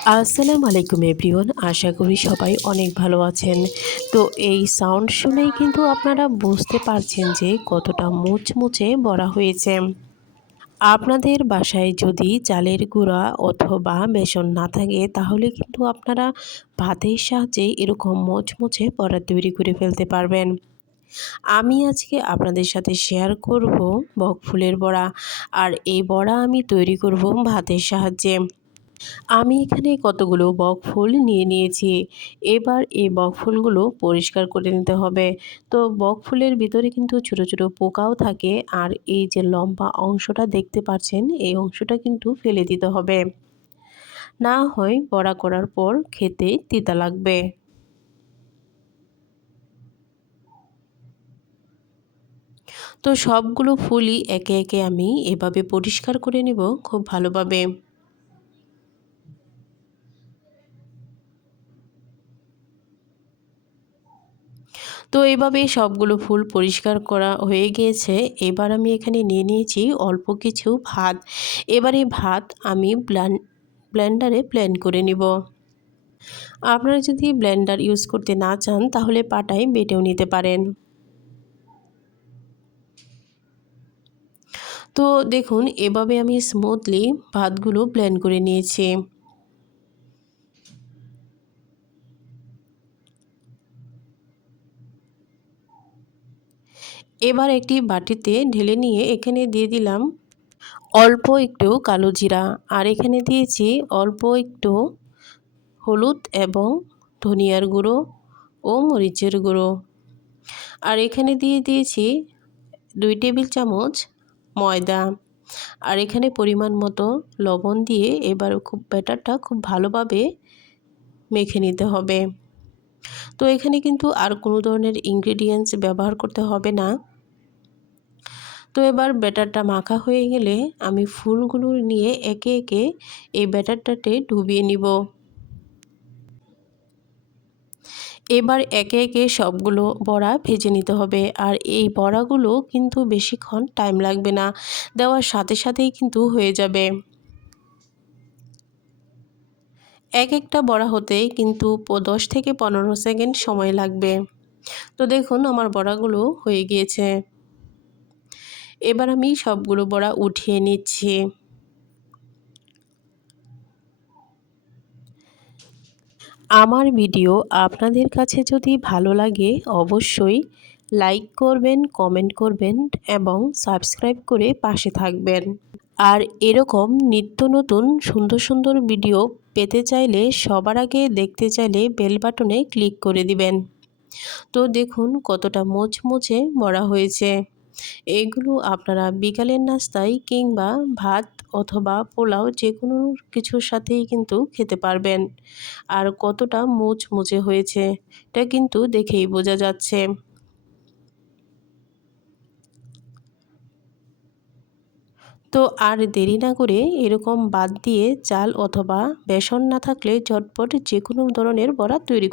আসসালামু আলাইকুম, এভরিওয়ান। আশা করি সবাই অনেক ভালো আছেন। তো এই সাউন্ড শুনেই কিন্তু আপনারা বুঝতে পারছেন যে কতটা মুচমুচে বড়া হয়েছে। আপনাদের বাসায় যদি চালের গুঁড়া অথবা বেসন না থাকে, তাহলে কিন্তু আপনারা ভাতের সাহায্যে এরকম মুচমুচে বড়া তৈরি করে ফেলতে পারবেন। আমি আজকে আপনাদের সাথে শেয়ার করব বকফুলের বড়া। আর এই বড়া আমি তৈরি করব ভাতের সাহায্যে। আমি এখানে কতগুলো বকফুল নিয়ে নিয়েছি। এবার এই বকফুলগুলো পরিষ্কার করে নিতে হবে। তো বকফুলের ভিতরে কিন্তু ছোট ছোট পোকাও থাকে আর এই যে লম্বা অংশটা দেখতে পাচ্ছেন, এই অংশটা কিন্তু ফেলে দিতে হবে। না হয় বড়া করার পর খেতে তিতা লাগবে। তো সবগুলো ফুলই একে একে আমি এভাবে পরিষ্কার করে নেব খুব ভালোভাবে। তো এইভাবে সবগুলো ফুল পরিষ্কার করা হয়ে গিয়েছে। এবার আমি এখানে নিয়ে নিয়েছি অল্প কিছু ভাত। এবার এই ভাত আমি ব্লান, ব্লেন্ডারে প্ল্যান করে নিব। আপনারা যদি ব্লেন্ডার ইউজ করতে না চান, তাহলে পাটায় বেটেও নিতে পারেন। তো দেখুন, এভাবে আমি স্মুথলি ভাতগুলো ব্লেন্ড করে নিয়েছি। এবার একটি বাটিতে ঢেলে নিয়ে এখানে দিয়ে দিলাম অল্প একটু কালো জিরা। আর এখানে দিয়েছি অল্প একটু হলুদ এবং ধনিয়ার গুঁড়ো ও মরিচের গুঁড়ো। আর এখানে দিয়ে দিয়েছি দুই টেবিল চামচ ময়দা। আর এখানে পরিমাণ মতো লবণ দিয়ে এবার খুব ব্যাটারটা খুব ভালোভাবে মেখে নিতে হবে। তো এখানে কিন্তু আর কোনো ধরনের ইনগ্রেডিয়েন্টস ব্যবহার করতে হবে না। তো এবার ব্যাটারটা মাখা হয়ে গেলে আমি ফুলগুলো নিয়ে একে একে এই ব্যাটারটাতে ডুবিয়ে নিব। এবার একে একে সবগুলো বড়া ভেজে নিতে হবে আর এই বড়াগুলো কিন্তু বেশিক্ষণ টাইম লাগবে না, দেওয়ার সাথে সাথেই কিন্তু হয়ে যাবে। এক একটা বড়া হতে কিন্তু দশ থেকে পনেরো সেকেন্ড সময় লাগবে। তো দেখুন আমার বড়াগুলো হয়ে গিয়েছে। এবার আমি সবগুলো বড়া উঠিয়ে নিচ্ছি। আমার ভিডিও আপনাদের কাছে যদি ভালো লাগে অবশ্যই লাইক করবেন, কমেন্ট করবেন এবং সাবস্ক্রাইব করে পাশে থাকবেন। আর এরকম নিত্য নতুন সুন্দর সুন্দর ভিডিও পেতে চাইলে সবার আগে দেখতে চাইলে বেল বাটনে ক্লিক করে দিবেন। তো দেখুন কতটা মোচমোচে বড়া হয়েছে। এগুলো আপনারা বিকালের নাস্তায় কিংবা ভাত অথবা পোলাও যে কোনো কিছুর সাথেই কিন্তু খেতে পারবেন। আর কতটা মুচমুচে হয়েছে, এটা কিন্তু দেখেই বোঝা যাচ্ছে। তো আর দেরি না করে এরকম বাদ দিয়ে চাল অথবা বেসন না থাকলে ঝটপট যে কোনো ধরনের বড়া তৈরি